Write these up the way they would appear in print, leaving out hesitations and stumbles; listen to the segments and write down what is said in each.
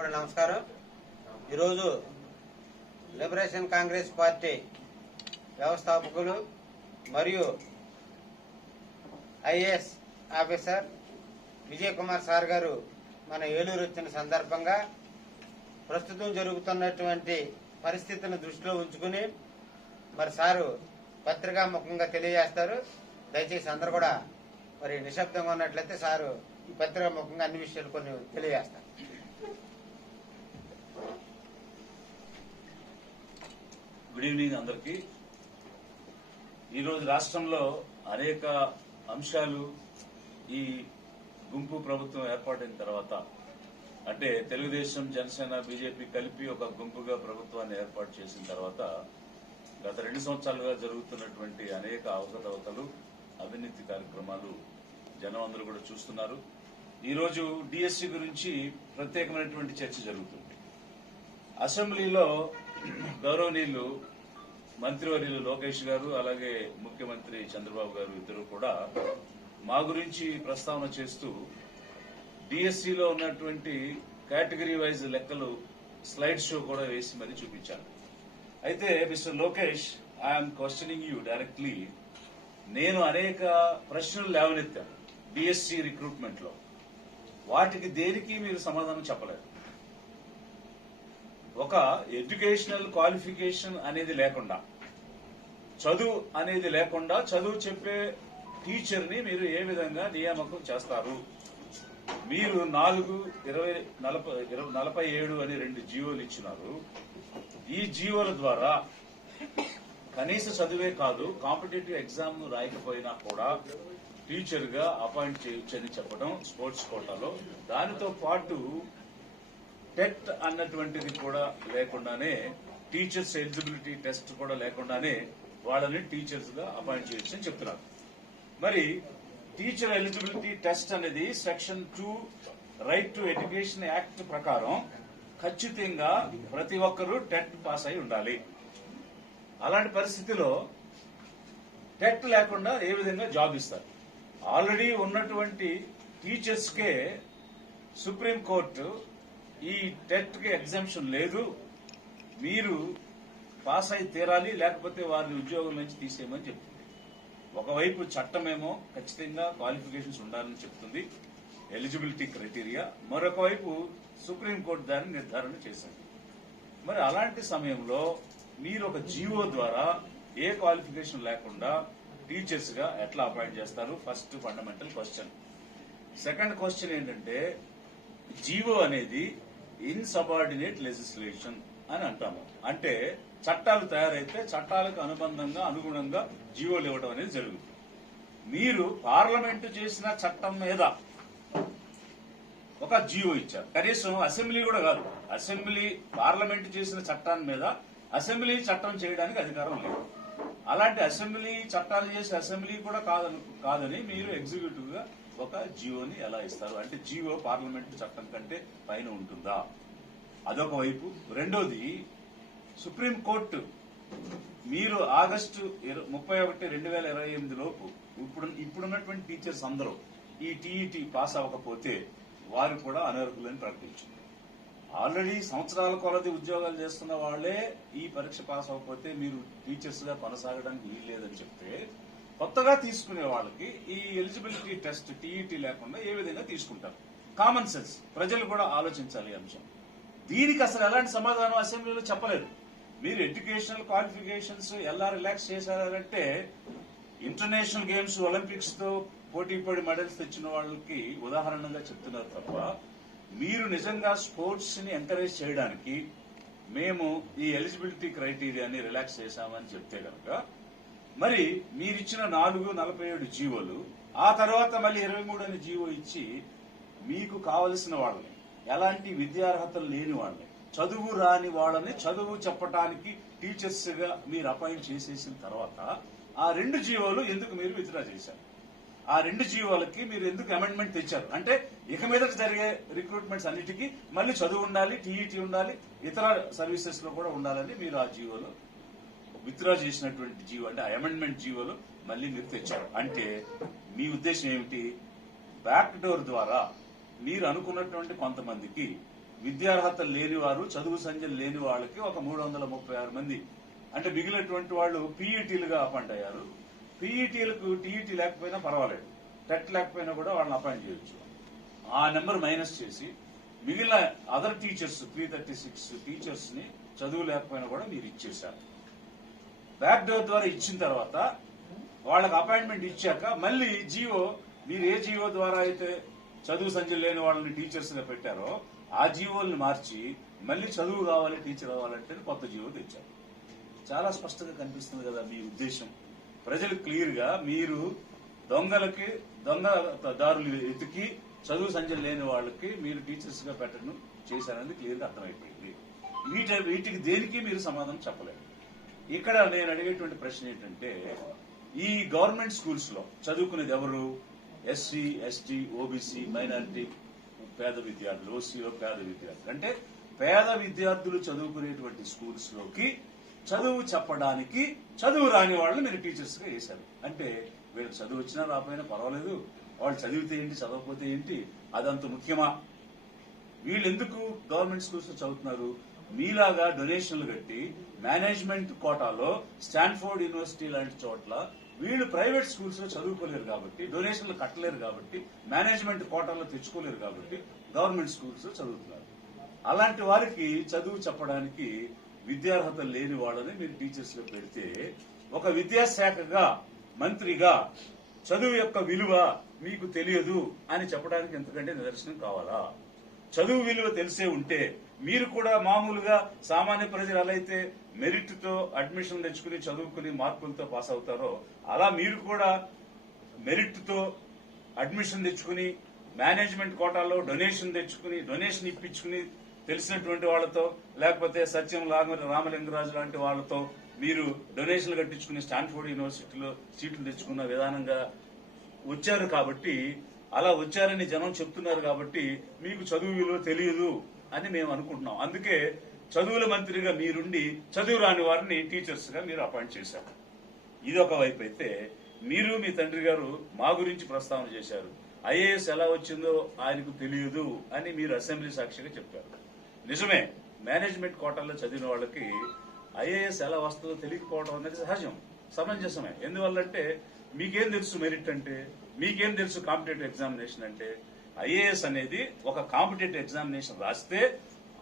కూడా నమస్కారం. ఈరోజు లిబరేషన్ కాంగ్రెస్ పార్టీ వ్యవస్థాపకులు మరియు IAS officer Vijay Kumar sir గారు మన ఏలూరు వచ్చిన సందర్భంగా ప్రస్తుతం జరుగుతున్నటువంటి పరిస్థితిని దృష్టిలో ఉంచుకుని మరి సారు పత్రికా ముఖంగా తెలియజేస్తారు. దయచేసి అందరూ కూడా మరి నిశ్శబ్దంగా ఉన్నట్లయితే సారు ఈ పత్రికా ముఖంగా అన్ని విషయాలు కొన్ని తెలియజేస్తారు. గుడ్ ఈవినింగ్ అందరికీ. ఈరోజు రాష్ట్రంలో అనేక అంశాలు ఈ గుంపు ప్రభుత్వం ఏర్పాటైన తర్వాత, అంటే తెలుగుదేశం, జనసేన, బీజేపీ కలిపి ఒక గుంపుగా ప్రభుత్వాన్ని ఏర్పాటు చేసిన తర్వాత గత 2 సంవత్సరాలుగా జరుగుతున్నటువంటి అనేక అవకతవకలు, అవినీతి కార్యక్రమాలు జనం అందరూ కూడా చూస్తున్నారు. ఈరోజు డిఎస్సి గురించి ప్రత్యేకమైనటువంటి చర్చ జరుగుతుంది. అసెంబ్లీలో గౌరవనీయులు మంత్రివర్యులు లోకేష్ గారు అలాగే ముఖ్యమంత్రి చంద్రబాబు గారు ఇద్దరు కూడా మా గురించి ప్రస్తావన చేస్తూ డిఎస్సిలో ఉన్నటువంటి కేటగిరీ వైజ్ లెక్కలు స్లైడ్ షో కూడా వేసి మరీ చూపించారు. అయితే mister Lokesh, I'm questioning you directly. నేను అనేక ప్రశ్నలు లేవనెత్తాను డిఎస్సి రిక్రూట్మెంట్ లో. వాటికి దేనికి మీరు సమాధానం చెప్పలేదు. ఒక ఎడ్యుకేషనల్ క్వాలిఫికేషన్ అనేది లేకుండా, చదువు అనేది లేకుండా చదువు చెప్పే టీచర్ ని మీరు ఏ విధంగా నియామకం చేస్తారు? మీరు 4/2047 అని 2 జీవోలు ఇచ్చినారు. ఈ జీవోల ద్వారా కనీస చదువే కాదు, కాంపిటేటివ్ ఎగ్జామ్ రాయకపోయినా కూడా టీచర్ గా అపాయింట్ చేయొచ్చని చెప్పడం స్పోర్ట్స్ కోటాలో. దానితో పాటు టెట్ అన్నటువంటిది కూడా లేకుండానే, టీచర్స్ ఎలిజిబిలిటీ టెస్ట్ కూడా లేకుండానే వాళ్ళని టీచర్స్ గా అపాయింట్ చేయొచ్చని చెప్తున్నారు. మరి టీచర్ ఎలిజిబిలిటీ టెస్ట్ అనేది section 2 right to education act ప్రకారం ఖచ్చితంగా ప్రతి ఒక్కరూ టెట్ పాస్ అయి ఉండాలి. అలాంటి పరిస్థితిలో టెట్ లేకుండా ఏ విధంగా జాబ్ ఇస్తారు? ఆల్రెడీ ఉన్నటువంటి టీచర్స్ కే సుప్రీంకోర్టు ఈ టెట్ కి ఎగ్జామ్షన్ లేదు, మీరు పాస్ అయి తీరాలి, లేకపోతే వారిని ఉద్యోగం నుంచి తీసేయమని చెప్తుంది. ఒకవైపు చట్టమేమో ఖచ్చితంగా క్వాలిఫికేషన్స్ ఉండాలని చెప్తుంది, ఎలిజిబిలిటీ క్రైటీరియా. మరొక వైపు సుప్రీంకోర్టు దాన్ని నిర్ధారణ చేసింది. మరి అలాంటి సమయంలో మీరు ఒక జీవో ద్వారా ఏ క్వాలిఫికేషన్ లేకుండా టీచర్స్ గా ఎట్లా అపాయింట్ చేస్తారు? First fundamental question. Second question ఏంటంటే, జీవో అనేది ఇన్సబార్డినేట్ లెజిస్లేషన్ అని అంటాము. అంటే చట్టాలు తయారైతే చట్టాలకు అనుగుణంగా జీవోలు ఇవ్వడం అనేది జరుగుతుంది. మీరు పార్లమెంటు చేసిన చట్టం మీద ఒక జీవో ఇచ్చారు. కనీసం అసెంబ్లీ కూడా కాదు, అసెంబ్లీ పార్లమెంటు చేసిన చట్టాన్ని మీద అసెంబ్లీ చట్టం చేయడానికి అధికారం లేదు. అలాంటి అసెంబ్లీ చట్టాలు చేసి అసెంబ్లీ కూడా కాదని మీరు ఎగ్జిక్యూటివ్ గా ఒక జీవోని ఎలా ఇస్తారు? అంటే జీవో పార్లమెంటు చట్టం కంటే పైన ఉంటుందా? అదొక వైపు. రెండోది, సుప్రీంకోర్టు మీరు ఆగస్టు 31, 2028 లోపు ఇప్పుడున్నటువంటి టీచర్స్ అందరూ ఈ టీఈటీ పాస్ అవ్వకపోతే వారు కూడా అనర్హులని ప్రకటించింది. ఆల్రెడీ సంవత్సరాల కొలది ఉద్యోగాలు చేస్తున్న వాళ్లే ఈ పరీక్ష పాస్ అవ్వకపోతే మీరు టీచర్స్ గా కొనసాగడానికి వీల్లేదని చెప్తే, కొత్తగా తీసుకునే వాళ్ళకి ఈ ఎలిజిబిలిటీ టెస్ట్ టీఈటీ లేకుండా ఏ విధంగా తీసుకుంటారు? Common sense. ప్రజలు కూడా ఆలోచించాలి అంశం. దీనికి అసలు ఎలాంటి సమాధానం అసెంబ్లీలో చెప్పలేదు. మీరు ఎడ్యుకేషనల్ క్వాలిఫికేషన్స్ ఎలా రిలాక్స్ చేశారంటే, ఇంటర్నేషనల్ గేమ్స్, ఒలింపిక్స్ తో పోటీపడి మెడల్స్ తెచ్చిన వాళ్ళకి ఉదాహరణగా చెప్తున్నారు తప్ప, మీరు నిజంగా స్పోర్ట్స్ ని ఎంకరేజ్ చేయడానికి మేము ఈ ఎలిజిబిలిటీ క్రైటీరియాని రిలాక్స్ చేశామని చెప్తే కనుక, మరి మీరిచ్చిన 4/47 జీవోలు, ఆ తర్వాత మళ్ళీ 23 అని జీవో ఇచ్చి మీకు కావలసిన వాళ్ళని, ఎలాంటి విద్యార్హతలు లేని వాళ్ళని, చదువు రాని వాళ్ళని చదువు చెప్పడానికి టీచర్స్ గా మీరు అపాయింట్ చేసేసిన తర్వాత ఆ 2 జీవోలు ఎందుకు మీరు విత్డ్రా చేశారు? ఆ 2 జీవోలకి మీరు ఎందుకు అమెండ్మెంట్ తెచ్చారు? అంటే ఇక మీద జరిగే రిక్రూట్మెంట్స్ అన్నిటికీ మళ్ళీ చదువు ఉండాలి, టీఈటీ ఉండాలి, ఇతర సర్వీసెస్ లో కూడా ఉండాలని మీరు ఆ జీవోలో విత్డ్రా చేసినటువంటి జీవో, అంటే అమెండ్మెంట్ జీవోలు మళ్ళీ మీరు తెచ్చారు. అంటే మీ ఉద్దేశం ఏమిటి? బ్యాక్ డోర్ ద్వారా మీరు అనుకున్నటువంటి కొంతమందికి విద్యార్హత లేని వారు, చదువు సంధ్యలు లేని వాళ్ళకి ఒక 336 మంది, అంటే మిగిలినటువంటి వాళ్ళు పీఈటీలుగా అపాయింట్ అయ్యారు. పీఈటీలకు టీఈటీ లేకపోయినా పర్వాలేదు, టెట్ లేకపోయినా కూడా వాళ్ళని అపాయింట్ చేయొచ్చు. ఆ నెంబర్ మైనస్ చేసి మిగిలిన అదర్ టీచర్స్ 336 టీచర్స్ ని చదువు లేకపోయినా కూడా మీరు ఇచ్చేశారు. బ్యాక్ డోర్ ద్వారా ఇచ్చిన తర్వాత వాళ్ళకి అపాయింట్మెంట్ ఇచ్చాక మళ్ళీ జియో, మీరు ఏ జియో ద్వారా అయితే చదువు సంఖ్యలు లేని వాళ్ళని టీచర్స్ గా పెట్టారో ఆ జియోల్ని మార్చి మళ్ళీ చదువు కావాలి, టీచర్ కావాలంటే కొత్త జియో తెచ్చారు. చాలా స్పష్టంగా కనిపిస్తుంది కదా మీ ఉద్దేశం. ప్రజలు క్లియర్ గా మీరు దొంగ దారులు ఎతికి చదువు సంఖ్యలు లేని వాళ్ళకి మీరు టీచర్స్ గా పెట్టడం చేశారనేది క్లియర్ గా అర్థమైపోయింది. వీటికి దేనికి మీరు సమాధానం చెప్పలేరు. ఇక్కడ నేను అడిగేటువంటి ప్రశ్న ఏంటంటే, ఈ గవర్నమెంట్ స్కూల్స్ లో చదువుకునేది ఎవరు? ఎస్సీ, ఎస్టీ, ఓబీసీ, మైనారిటీ పేద విద్యార్థులు, ఓసీలో పేద విద్యార్థులు. అంటే పేద విద్యార్థులు చదువుకునేటువంటి స్కూల్స్ లోకి చదువు చెప్పడానికి చదువు రాని వాళ్ళని మీరు టీచర్స్ గా వేశారు. అంటే వీళ్ళకి చదువు వచ్చినా రాకపోయినా పర్వాలేదు, వాళ్ళు చదివితే ఏంటి, చదవకపోతే ఏంటి, అదంత ముఖ్యమా? వీళ్ళు ఎందుకు గవర్నమెంట్ స్కూల్స్ లో చదువుతున్నారు? మీలాగా డొనేషన్లు కట్టి మేనేజ్మెంట్ కోటాలో స్టాన్ఫోర్డ్ యూనివర్సిటీ లాంటి చోట్ల వీళ్ళు ప్రైవేట్ స్కూల్స్ లో చదువుకోలేరు కాబట్టి, డొనేషన్లు కట్టలేరు కాబట్టి, మేనేజ్మెంట్ కోటాలో తెచ్చుకోలేరు కాబట్టి గవర్నమెంట్ స్కూల్స్ లో చదువుతున్నారు. అలాంటి వారికి చదువు చెప్పడానికి విద్యార్హత లేని వాళ్ళని మీరు టీచర్స్ లో పెడితే, ఒక విద్యాశాఖగా మంత్రిగా చదువు యొక్క విలువ మీకు తెలియదు అని చెప్పడానికి ఎంతకంటే నిదర్శనం కావాలా? చదువు విలువ తెలిసే ఉంటే మీరు కూడా మామూలుగా సామాన్య ప్రజలు ఎలా అయితే మెరిట్ తో అడ్మిషన్ తెచ్చుకుని చదువుకుని మార్కులతో పాస్ అవుతారో, అలా మీరు కూడా మెరిట్ తో అడ్మిషన్ తెచ్చుకుని మేనేజ్మెంట్ కోటాలో డొనేషన్ ఇప్పించుకుని తెలిసినటువంటి వాళ్ళతో, లేకపోతే సత్యం రామలింగరాజు లాంటి వాళ్ళతో మీరు డొనేషన్లు కట్టించుకుని స్టాన్ఫోర్డ్ యూనివర్సిటీలో సీట్లు తెచ్చుకున్న విధానంగా వచ్చారు. కాబట్టి అలా వచ్చారని జనం చెప్తున్నారు కాబట్టి మీకు చదువు విలువ తెలియదు అని మేము అనుకుంటున్నాం. అందుకే చదువుల మంత్రిగా మీరుండి చదువు రాని వారిని టీచర్స్ గా మీరు అపాయింట్ చేశారు. ఇది ఒక వైపు అయితే, మీరు మీ తండ్రి గారు మా గురించి ప్రస్తావన చేశారు. ఐఏఎస్ ఎలా వచ్చిందో ఆయనకు తెలియదు అని మీరు అసెంబ్లీ సాక్షిగా చెప్పారు. నిజమే, మేనేజ్మెంట్ కోటాల్లో చదివిన వాళ్ళకి ఐఏఎస్ ఎలా వస్తుందో తెలియకపోవడం అనేది సహజం, సమంజసమే. ఎందువల్లంటే మీకేం తెలుసు మెరిట్ అంటే, మీకేం తెలుసు కాంపిటేటివ్ ఎగ్జామినేషన్ అంటే? ఐఏఎస్ అనేది ఒక కాంపిటేటివ్ ఎగ్జామినేషన్ రాస్తే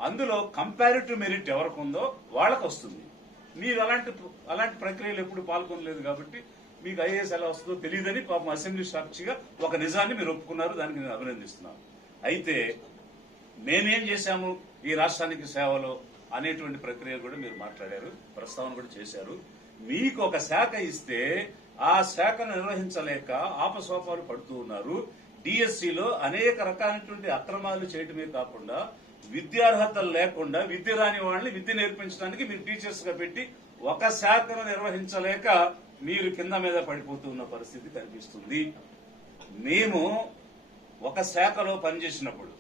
అందులో కంపారిటివ్ మెరిట్ ఎవరికి ఉందో వాళ్ళకి వస్తుంది. మీరు అలాంటి ప్రక్రియలు ఎప్పుడు పాల్గొనలేదు కాబట్టి మీకు ఐఏఎస్ ఎలా వస్తుందో తెలియదని పాపం అసెంబ్లీ సాక్షిగా ఒక నిజాన్ని మీరు ఒప్పుకున్నారు. దానికి నేను అభినందిస్తున్నాను. అయితే మేమేం చేశాము ఈ రాష్ట్రానికి సేవలో అనేటువంటి ప్రక్రియ కూడా మీరు మాట్లాడారు, ప్రస్తావన కూడా చేశారు. మీకు ఒక శాఖ ఇస్తే ఆ శాఖను నిర్వహించలేక ఆపసోపాలు పడుతూ ఉన్నారు. డిఎస్సిలో అనేక రకాలైనటువంటి అక్రమాలు చేయటమే కాకుండా విద్యార్హతలు లేకుండా విద్య రాని వాళ్ళని విద్య నేర్పించడానికి మీరు టీచర్స్ గా పెట్టి ఒక శాఖను నిర్వహించలేక మీరు కింద మీద పడిపోతున్న పరిస్థితి కనిపిస్తుంది. మేము ఒక శాఖలో పనిచేసినప్పుడు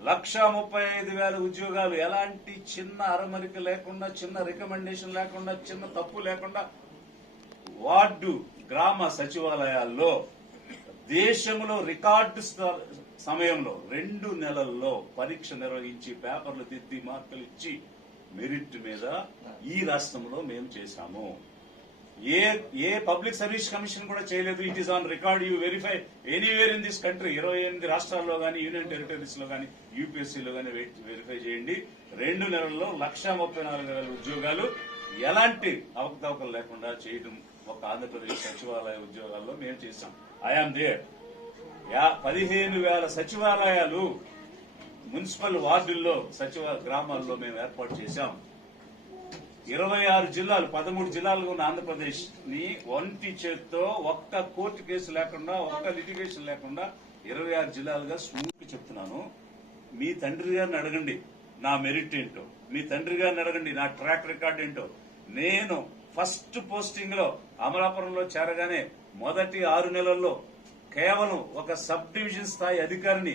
1,35,000 ఉద్యోగాలు ఎలాంటి చిన్న అరమరిక లేకుండా, చిన్న రికమెండేషన్ లేకుండా, చిన్న తప్పు లేకుండా వార్డు గ్రామ సచివాలయాల్లో దేశంలో రికార్డు సమయంలో 2 నెలల్లో పరీక్ష నిర్వహించి పేపర్లు దిద్ది మార్కులు ఇచ్చి మెరిట్ మీద ఈ రాష్ట్రంలో మేము చేశాము. ఏ పబ్లిక్ సర్వీస్ కమిషన్ కూడా చేయలేదు. It is on record. You verify anywhere in this country. 28 రాష్ట్రాల్లో గానీ, యూనియన్ టెరిటరీస్ లో గానీ, యూపీఎస్సీలో గానీ వెరిఫై చేయండి. 2 నెలల్లో 1,34,000 ఉద్యోగాలు ఎలాంటి అవకతవకలు లేకుండా చేయడం ఒక ఆంధ్రప్రదేశ్ సచివాలయ ఉద్యోగాల్లో మేము చేశాం. I am there. 15,000 సచివాలయాలు మున్సిపల్ వార్డుల్లో గ్రామాల్లో మేము ఏర్పాటు చేశాం. 26 జిల్లాలు, 13 జిల్లాలు ఉన్న ఆంధ్రప్రదేశ్ ని ఒంటి చేత్తో ఒక్క కోర్టు కేసు లేకుండా, ఒక్క లిటిగేషన్ లేకుండా 26 జిల్లాలుగా స్మూత్ చెప్తున్నాను. మీ తండ్రి గారిని అడగండి నా మెరిట్ ఏంటో, మీ తండ్రి గారిని అడగండి నా ట్రాక్ రికార్డ్ ఏంటో. నేను ఫస్ట్ పోస్టింగ్ లో అమలాపురంలో చేరగానే మొదటి 6 నెలల్లో కేవలం ఒక సబ్ డివిజన్ స్థాయి అధికారిని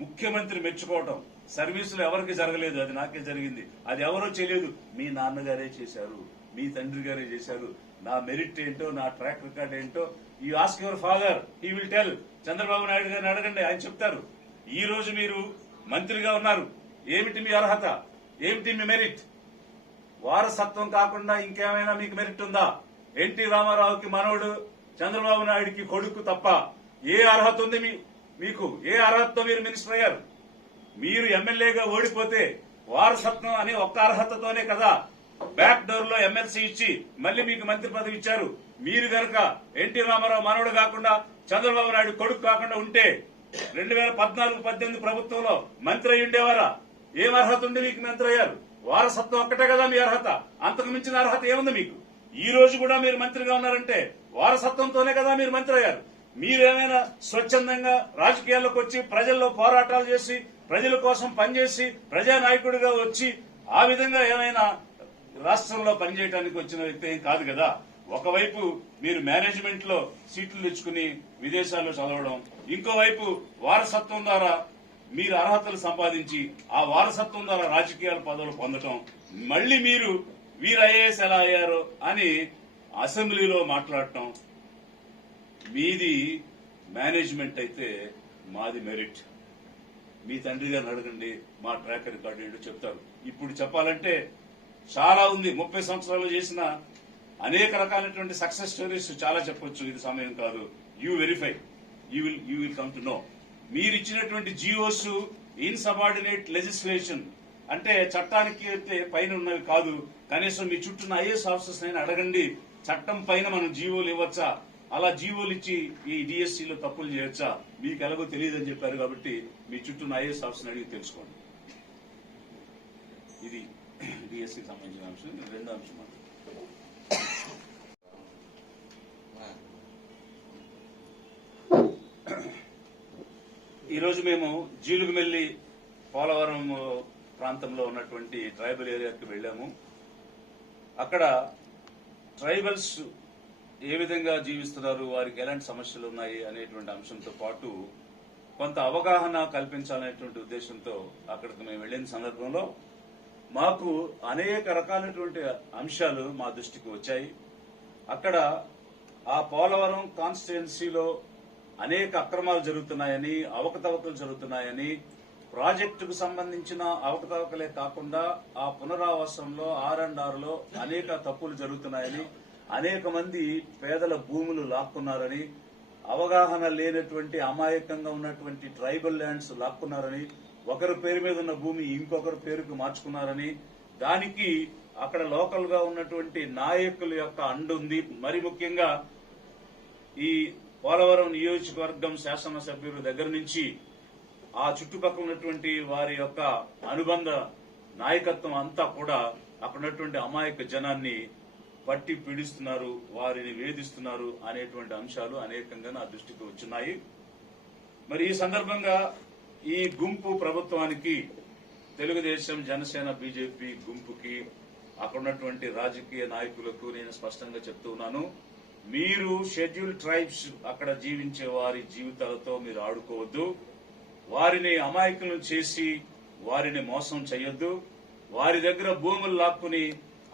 ముఖ్యమంత్రి మెచ్చుకోవటం సర్వీసులు ఎవరికి జరగలేదు. అది నాకే జరిగింది. అది ఎవరో చేయలేదు, మీ నాన్నగారే చేశారు, మీ తండ్రి గారే చేశారు. నా మెరిట్ ఏంటో, నా ట్రాక్ రికార్డ్ ఏంటో you ask your father, he will tell. Chandrababu Naidu గారిని అడగండి, ఆయన చెప్తారు. ఈ రోజు మీరు మంత్రిగా ఉన్నారు, ఏమిటి మీ అర్హత, ఏమిటి మీ మెరిట్? వారసత్వం కాకుండా ఇంకేమైనా మీకు మెరిట్ ఉందా? ఎన్టీ రామారావుకి మనవడు, చంద్రబాబు నాయుడికి కొడుకు తప్ప ఏ అర్హత ఉంది మీకు? ఏ అర్హతతో మీరు మినిస్టర్ అయ్యారు? మీరు ఎమ్మెల్యేగా ఓడిపోతే వారసత్వం అనే ఒక్క అర్హతతోనే కదా బ్యాక్ డోర్ లో ఎమ్మెల్సీ ఇచ్చి మళ్ళీ మీకు మంత్రి పదవి ఇచ్చారు. మీరు గనక ఎన్టీ రామారావు మనవడు కాకుండా చంద్రబాబు నాయుడు కొడుకు కాకుండా ఉంటే 2014-18 ప్రభుత్వంలో మంత్రి అయి ఉండేవారా? ఏం అర్హత ఉంది మీకు? మంత్రి అయ్యారు. వారసత్వం ఒక్కటే కదా మీ అర్హత. అంతకు మించిన అర్హత ఏముంది మీకు? ఈ రోజు కూడా మీరు మంత్రిగా ఉన్నారంటే వారసత్వంతోనే కదా మీరు మంత్రి అయ్యారు. మీరేమైనా స్వచ్ఛందంగా రాజకీయాల్లోకి వచ్చి ప్రజల్లో పోరాటాలు చేసి ప్రజల కోసం పనిచేసి ప్రజానాయకుడిగా వచ్చి ఆ విధంగా ఏమైనా రాష్ట్రంలో పనిచేయడానికి వచ్చిన వ్యక్తి ఏం కాదు కదా. ఒకవైపు మీరు మేనేజ్మెంట్ లో సీట్లు తెచ్చుకుని విదేశాల్లో చదవడం, ఇంకోవైపు వారసత్వం ద్వారా మీరు అర్హతలు సంపాదించి ఆ వారసత్వం ద్వారా రాజకీయాల పదవులు పొందడం, మళ్లీ మీరు ఐఏఎస్ ఎలా అయ్యారో అని అసెంబ్లీలో మాట్లాడటం. మీది మేనేజ్మెంట్ అయితే మాది మెరిట్. మీ తండ్రి గారిని అడగండి, మా ట్రాక్ రికార్డు ఏంటో చెప్తారు. ఇప్పుడు చెప్పాలంటే చాలా ఉంది. 30 సంవత్సరాలు చేసిన అనేక రకాలైనటువంటి సక్సెస్ స్టోరీస్ చాలా చెప్పొచ్చు. ఇది సమయం కాదు. You verify, you will come to know. మీరు ఇచ్చినటువంటి జియోస్ ఇన్సబార్డినేట్ లెజిస్లేషన్ అంటే చట్టానికి పైన ఉన్నవి కాదు. కనీసం మీ చుట్టూ ఐఏఎస్ ఆఫీసర్స్ అయినా అడగండి, చట్టం పైన మనం జీవోలు ఇవ్వచ్చా? అలా జీవోలు ఇచ్చి ఈ డిఎస్సీలో తప్పులు చేయొచ్చా? మీకు ఎలాగో తెలియదని చెప్పారు కాబట్టి మీ చుట్టూ ఐఏఎస్ ఆఫీసర్ అడిగి తెలుసుకోండి. ఇది డిఎస్సీకి సంబంధించిన అంశం. రెండో అంశం ఈరోజు మేము జీలుగుమెల్లి పోలవరం ప్రాంతంలో ఉన్నటువంటి ట్రైబల్ ఏరియాకి వెళ్ళాము. అక్కడ ట్రైబల్స్ ఏ విధంగా జీవిస్తున్నారు, వారికి ఎలాంటి సమస్యలు ఉన్నాయి అనేటువంటి అంశంతో పాటు కొంత అవగాహన కల్పించాలనేటువంటి ఉద్దేశంతో అక్కడికి మేము వెళ్లిన సందర్భంలో మాకు అనేక రకాలైనటువంటి అంశాలు మా దృష్టికి వచ్చాయి. అక్కడ ఆ పోలవరం కాన్స్టిట్యుయెన్సీలో అనేక అక్రమాలు జరుగుతున్నాయని, అవకతవకలు జరుగుతున్నాయని, ప్రాజెక్టుకు సంబంధించిన అవకతవకలే కాకుండా ఆ పునరావాసంలో R&Rలో అనేక తప్పులు జరుగుతున్నాయని, అనేక మంది పేదల భూములు లాక్కున్నారని, అవగాహన లేనటువంటి అమాయకంగా ఉన్నటువంటి ట్రైబల్ ల్యాండ్స్ లాక్కున్నారని, ఒకరి పేరు మీద ఉన్న భూమి ఇంకొకరి పేరుకు మార్చుకున్నారని, దానికి అక్కడ లోకల్ గా ఉన్నటువంటి నాయకుల యొక్క అండుంది. మరి ముఖ్యంగా ఈ పోలవరం నియోజకవర్గం శాసనసభ్యుల దగ్గర నుంచి ఆ చుట్టుపక్కల ఉన్నటువంటి వారి యొక్క అనుబంధ నాయకత్వం అంతా కూడా అక్కడ ఉన్నటువంటి అమాయక జనాన్ని పట్టి పీడిస్తున్నారు, వారిని వేధిస్తున్నారు అనేటువంటి అంశాలు అనేకంగా నా దృష్టికి వచ్చున్నాయి. మరి ఈ సందర్భంగా ఈ గుంపు ప్రభుత్వానికి, తెలుగుదేశం, జనసేన, బీజేపీ గుంపుకి, అక్కడ ఉన్నటువంటి రాజకీయ నాయకులకు నేను స్పష్టంగా చెప్తూ ఉన్నాను, మీరు షెడ్యూల్ ట్రైబ్స్ అక్కడ జీవించే వారి జీవితాలతో మీరు ఆడుకోవద్దు. వారిని అమాయకులను చేసి వారిని మోసం చేయొద్దు. వారి దగ్గర భూములు లాక్కుని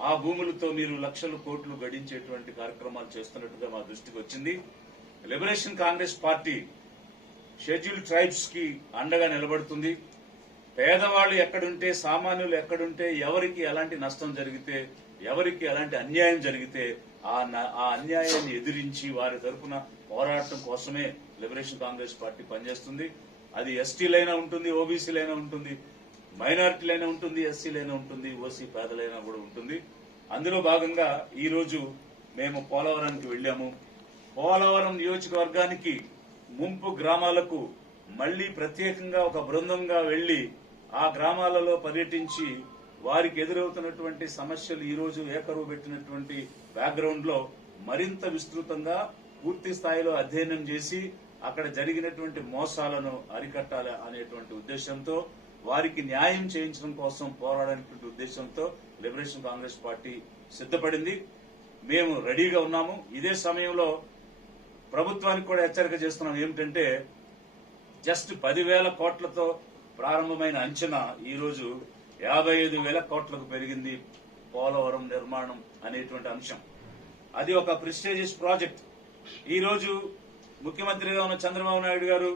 ఆ భూములతో మీరు లక్షల కోట్లు గడించేటువంటి కార్యక్రమాలు చేస్తున్నట్టుగా మా దృష్టికి వచ్చింది. Liberation Congress party schedule tribes కి అండగా నిలబడుతుంది. పేదవాళ్లు ఎక్కడుంటే, సామాన్యులు ఎక్కడుంటే, ఎవరికి ఎలాంటి నష్టం జరిగితే, ఎవరికి ఎలాంటి అన్యాయం జరిగితే ఆ అన్యాయాన్ని ఎదిరించి వారి తరఫున పోరాటం కోసమే లిబరేషన్ కాంగ్రెస్ పార్టీ పనిచేస్తుంది. అది ఎస్టీలైనా ఉంటుంది, ఓబీసీలైనా ఉంటుంది, మైనారిటీలైనా ఉంటుంది, ఎస్సీలైనా ఉంటుంది, ఓసీ పేదలైనా కూడా ఉంటుంది. అందులో భాగంగా ఈ రోజు మేము పోలవరానికి వెళ్లాము. పోలవరం నియోజకవర్గానికి ముంపు గ్రామాలకు మళ్లీ ప్రత్యేకంగా ఒక బృందంగా వెళ్లి ఆ గ్రామాలలో పర్యటించి వారికి ఎదురవుతున్నటువంటి సమస్యలు ఈ రోజు ఏకరువు పెట్టినటువంటి బ్యాక్గ్రౌండ్ లో మరింత విస్తృతంగా పూర్తి స్థాయిలో అధ్యయనం చేసి అక్కడ జరిగినటువంటి మోసాలను అరికట్టాలి అనేటువంటి ఉద్దేశంతో, వారికి న్యాయం చేయించడం కోసం పోరాడేటువంటి ఉద్దేశంతో లిబరేషన్ కాంగ్రెస్ పార్టీ సిద్దపడింది. మేము రెడీగా ఉన్నాము. ఇదే సమయంలో ప్రభుత్వానికి కూడా హెచ్చరిక చేస్తున్నాం. ఏమిటంటే, జస్ట్ 10,000 కోట్లతో ప్రారంభమైన అంచనా ఈ రోజు 55,000 కోట్లకు పెరిగింది పోలవరం నిర్మాణం అనేటువంటి అంశం. అది ఒక ప్రెస్టీజియస్ ప్రాజెక్ట్. ఈ రోజు ముఖ్యమంత్రిగా ఉన్న చంద్రబాబు నాయుడు గారు,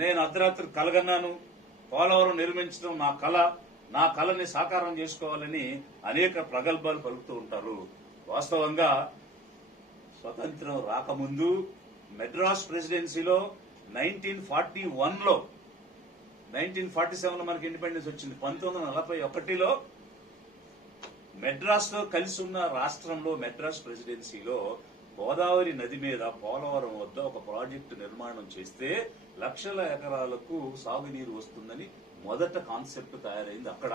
నేను అర్ధరాత్రి కలగన్నాను, పోలవరం నిర్మించడం నా కళని సాకారం చేసుకోవాలని అనేక ప్రగల్భాలు పలుకుతూ ఉంటారు. వాస్తవంగా స్వతంత్రం రాకముందు మెడ్రాస్ ప్రెసిడెన్సీలో 1941లో 1947లో మనకి ఇండిపెండెన్స్ వచ్చింది. 1941లో మెడ్రాస్ లో కలిసి ఉన్న రాష్ట్రంలో మెడ్రాస్ ప్రెసిడెన్సీలో గోదావరి నది మీద పోలవరం వద్ద ఒక ప్రాజెక్టు నిర్మాణం చేస్తే లక్షల ఎకరాలకు సాగునీరు వస్తుందని మొదట కాన్సెప్ట్ తయారైంది అక్కడ.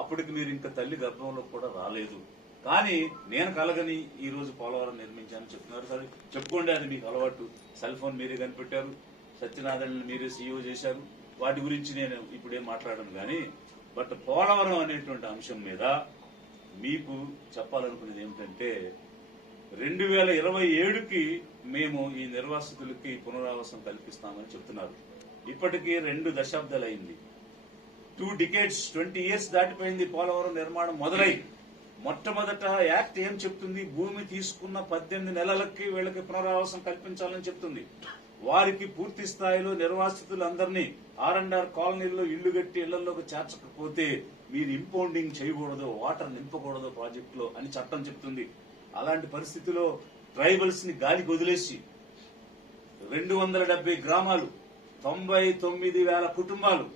అప్పటికి మీరు ఇంకా తల్లి గర్భంలో కూడా రాలేదు. కానీ నేను కలగని ఈ రోజు పోలవరం నిర్మించానని చెప్తున్నారు. సరే చెప్పుకోండి, అది మీకు అలవాటు. సెల్ ఫోన్ మీరే కనిపెట్టారు, సత్యనారాయణ మీరే సీఈఓ చేశారు. వాటి గురించి నేను ఇప్పుడేం మాట్లాడను. కానీ బట్ పోలవరం అనేటువంటి అంశం మీద మీకు చెప్పాలనుకునేది ఏమిటంటే 2027కి మేము ఈ నిర్వాసితులకి పునరావాసం కల్పిస్తామని చెప్తున్నారు. ఇప్పటికీ 2 దశాబ్దాలైంది. 2 decades 20 years దాటిపోయింది పోలవరం నిర్మాణం మొదలై. మొట్టమొదట యాక్ట్ ఏం చెప్తుంది? భూమి తీసుకున్న 18 నెలలకి వీళ్ళకి పునరావాసం కల్పించాలని చెప్తుంది. వారికి పూర్తి స్థాయిలో నిర్వాసితులందరినీ R&R కాలనీల్లో ఇళ్లు కట్టి ఇళ్లలోకి చేర్చకపోతే మీరు ఇంపౌండింగ్ చేయకూడదు, వాటర్ నింపకూడదు ప్రాజెక్టులో అని చట్టం చెప్తుంది. అలాంటి పరిస్థితిలో ట్రైబల్స్ ని గాలికి వదిలేసి 270 గ్రామాలు 99,000 కుటుంబాలు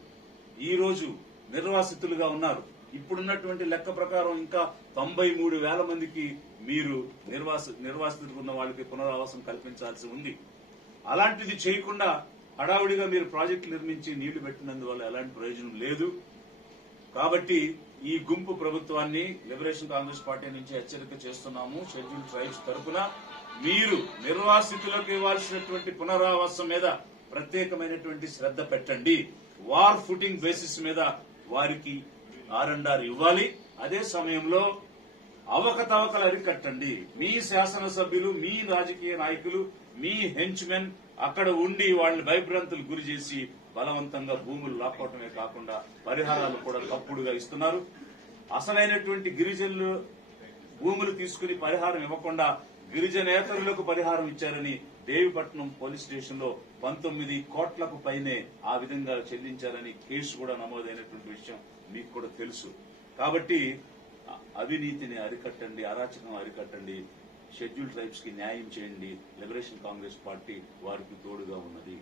ఈ రోజు నిర్వాసితులుగా ఉన్నారు. ఇప్పుడున్నటువంటి లెక్క ప్రకారం ఇంకా 93,000 మందికి మీరు నిర్వాసితులుగా ఉన్న వాళ్ళకి పునరావాసం కల్పించాల్సి ఉంది. అలాంటిది చేయకుండా హడావుడిగా మీరు ప్రాజెక్టులు నిర్మించి నీళ్లు పెట్టినందువల్ల ఎలాంటి ప్రయోజనం లేదు. కాబట్టి ఈ గుంపు ప్రభుత్వాన్ని లిబరేషన్ కాంగ్రెస్ పార్టీ నుంచి హెచ్చరిక చేస్తున్నాము. షెడ్యూల్ ట్రైబ్స్ తరఫున మీరు నిర్వాసితులకు ఇవ్వాల్సినటువంటి పునరావాసం మీద ప్రత్యేకమైనటువంటి శ్రద్ధ పెట్టండి. వార్ ఫుటింగ్ బేసిస్ మీద వారికి R&R ఇవ్వాలి. అదే సమయంలో అవకతవకలు అరికట్టండి. మీ శాసనసభ్యులు, మీ రాజకీయ నాయకులు, మీ హెంచ్మెన్ అక్కడ ఉండి వాళ్ళని భయభ్రాంతులు గురి చేసి బలవంతంగా భూములు లాక్కోవటమే కాకుండా పరిహారాలు కూడా తప్పుడుగా ఇస్తున్నారు. అసలైనటువంటి గిరిజనులు భూములు తీసుకుని పరిహారం ఇవ్వకుండా గిరిజనేతరులకు పరిహారం ఇచ్చారని దేవిపట్నం పోలీస్ స్టేషన్ లో 19 కోట్లకు పైనే ఆ విధంగా చెల్లించారని కేసు కూడా నమోదైనటువంటి విషయం మీకు కూడా తెలుసు. కాబట్టి అవినీతిని అరికట్టండి, అరాచకం అరికట్టండి, షెడ్యూల్ ట్రైబ్స్ కి న్యాయం చేయండి. లిబరేషన్ కాంగ్రెస్ పార్టీ వారికి తోడుగా ఉన్నది.